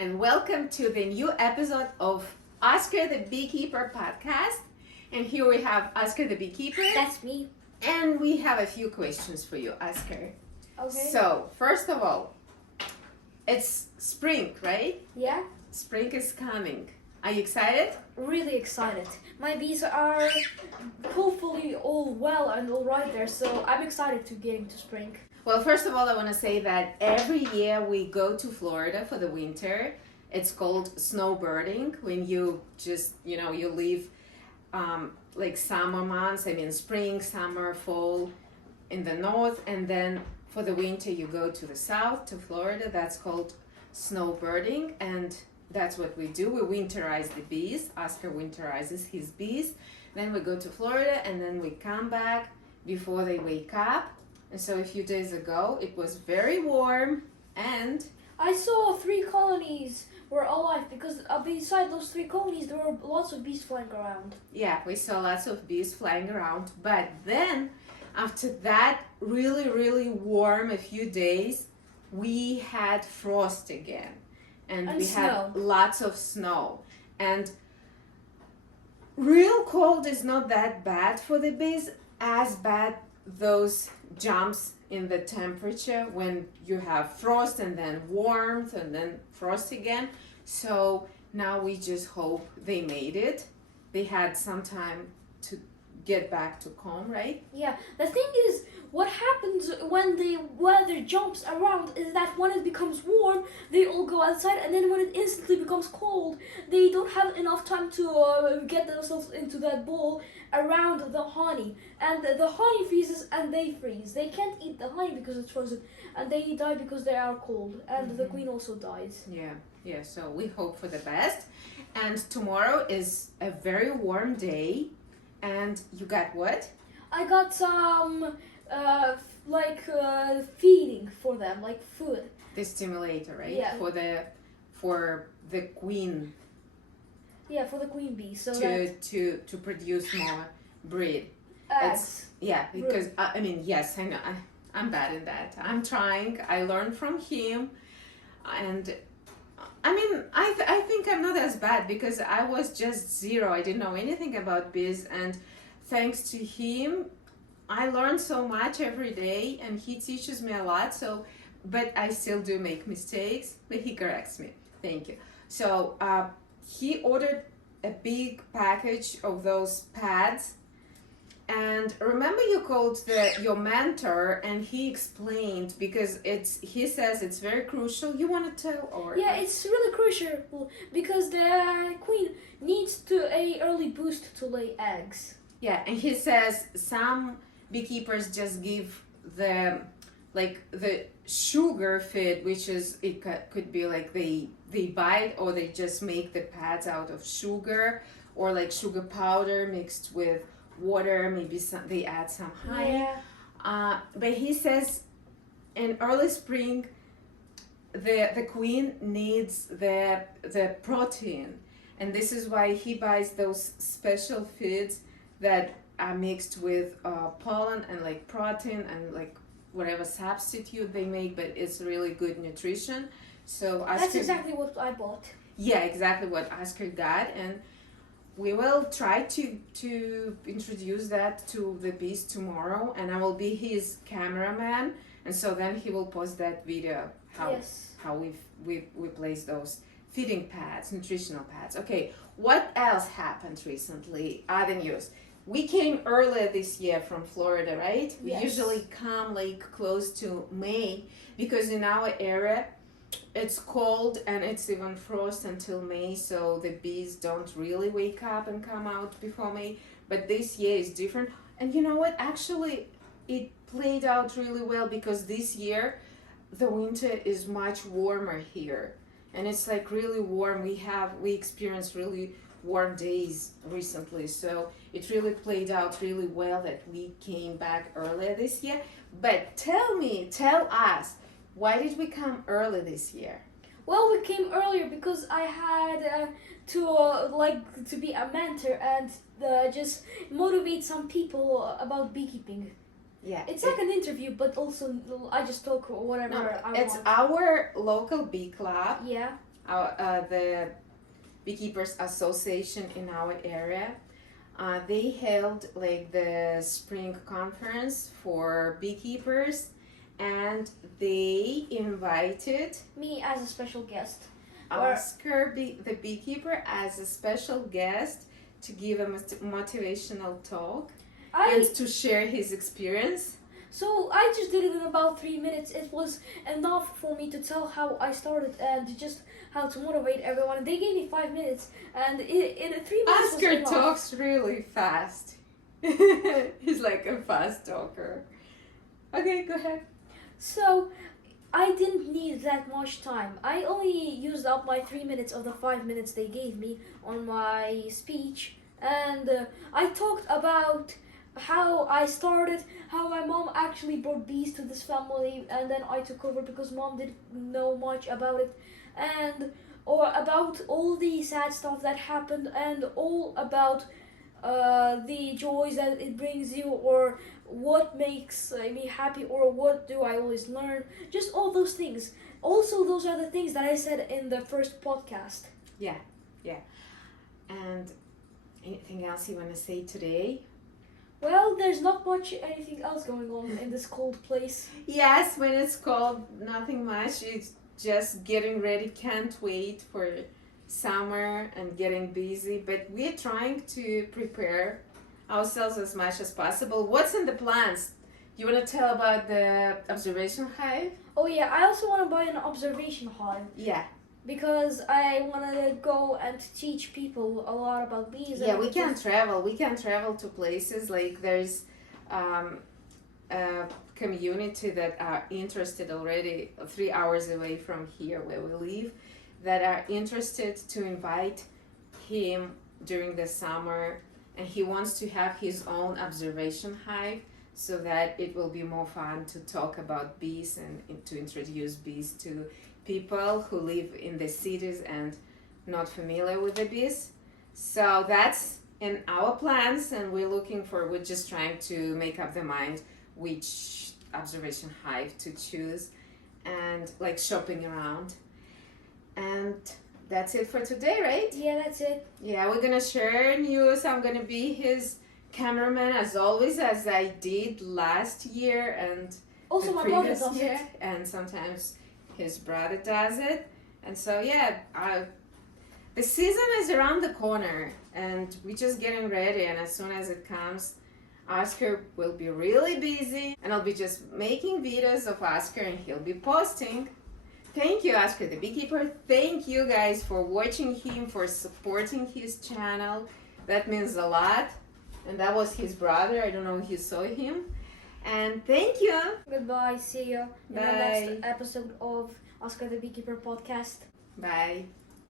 and welcome to the new episode of Oskar the Beekeeper Podcast. And here we have Oskar the Beekeeper. That's me. And we have a few questions for you, Oskar. Okay. So, first of all, it's spring, right? Yeah? Spring is coming. Are you excited? Really excited. My bees are hopefully all well and all right there, so I'm excited to get into spring. Well, first of all, I want to say that every year we go to Florida for the winter. It's called snowbirding, when you just, you leave like summer months, spring, summer, fall in the north, and then for the winter you go to the south, to Florida. That's called snowbirding, and that's what we do. We winterize the bees. Oskar winterizes his bees. Then we go to Florida, and then we come back before they wake up. And so a few days ago, it was very warm, and I saw 3 colonies were alive because beside those 3 colonies there were lots of bees flying around. yeah, we saw lots of bees flying around. But then, after that really, really warm a few days, we had frost again. And we snow. had lots of snow. And real cold is not that bad for the bees, as bad those jumps in the temperature when you have frost and then warmth and then frost again. So now we just hope they made it. They had some time to get back to calm, right? Yeah, the thing is, what happens when the weather jumps around is that when it becomes warm, they all go outside, and then when it instantly becomes cold, they don't have enough time to get themselves into that ball around the honey. And the honey freezes and they freeze. They can't eat the honey because it's frozen, and they die because they are cold, and the queen also dies. Yeah, so we hope for the best. And tomorrow is a very warm day. And you got what? I got some feeding for them, like food. The stimulator, right? Yeah. For the queen Yeah, for the queen bee, so to produce more breed. eggs. Yeah, because yes, I know. I'm bad in that. I'm trying. I learned from him, and I think I'm not as bad because I was just zero. I didn't know anything about bees, and thanks to him, I learn so much every day, and he teaches me a lot. So, but I still do make mistakes, but he corrects me. Thank you. So, he ordered a big package of those pads. And remember, you called your mentor, and he explained, because he says it's very crucial. You want to tell, or Yeah, it's really crucial because the queen needs a early boost to lay eggs. Yeah, and he says some beekeepers just give the sugar feed, which is could be like they buy it, or they just make the pads out of sugar, or like sugar powder mixed with water. Maybe they add some honey. Yeah. But he says in early spring the queen needs the protein, and this is why he buys those special feeds that are mixed with pollen and like protein and like whatever substitute they make, but it's really good nutrition. So That's exactly what I bought. Yeah, exactly what Oskar got, and we will try to introduce that to the bees tomorrow, and I will be his cameraman, and so then he will post that video how we place those feeding pads, nutritional pads. Okay, what else happened recently? Other news. We came earlier this year from Florida, right? Yes. We usually come like close to May, because in our area it's cold and it's even frost until May, so the bees don't really wake up and come out before May. But this year is different, and you know what? Actually, it played out really well, because this year the winter is much warmer here, and it's like really warm. We experienced really warm days recently, so it really played out really well that we came back earlier this year. But tell us, why did we come early this year? Well, we came earlier because I had to be a mentor and just motivate some people about beekeeping. Yeah. It's like an interview, but also I just talk whatever I It's want. our local bee club. Yeah. the Beekeepers Association in our area. They held like the spring conference for beekeepers, and they invited Me as a special guest. Oskar the Beekeeper as a special guest to give a motivational talk and to share his experience. So I just did it in about 3 minutes. It was enough for me to tell how I started and just how to motivate everyone. They gave me 5 minutes, and in 3 minutes Oskar was enough. talks really fast. He's like a fast talker. Okay, go ahead. So I didn't need that much time. I only used up my 3 minutes of the 5 minutes they gave me on my speech, and I talked about how I started, how my mom actually brought bees to this family, and then I took over because mom didn't know much about it, and or about all the sad stuff that happened, and all about the joys that it brings you, or what makes me happy, or what do I always learn, just all those things. Also, those are the things that I said in the first podcast. Yeah. And anything else you want to say today? Well, there's not much anything else going on in this cold place. Yes, when it's cold, nothing much. It's just getting ready. Can't wait for summer and getting busy. But we're trying to prepare ourselves as much as possible. What's in the plans? You want to tell about the observation hive? Oh yeah, I also want to buy an observation hive. Yeah. Because I want to go and teach people a lot about bees. Yeah, we can travel. We can travel to places like there's a community that are interested already 3 hours away from here where we live, that are interested to invite him during the summer, and he wants to have his own observation hive so that it will be more fun to talk about bees and to introduce bees to people who live in the cities and not familiar with the bees. So that's in our plans, and we're just trying to make up the mind which observation hive to choose, and like shopping around. And that's it for today, right? Yeah, that's it. Yeah, we're gonna share news. I'm gonna be his cameraman as always, as I did last year and also the my brother previous does year, it. and sometimes his brother does it. And so yeah, the season is around the corner, and we're just getting ready, and as soon as it comes, Oskar will be really busy, and I'll be just making videos of Oskar, and he'll be posting. Thank you, Oskar the Beekeeper. Thank you guys for watching him, for supporting his channel. That means a lot. And that was his brother. I don't know if you saw him. And thank you. Goodbye. See you in the Bye. next episode of Oskar the Beekeeper podcast. Bye.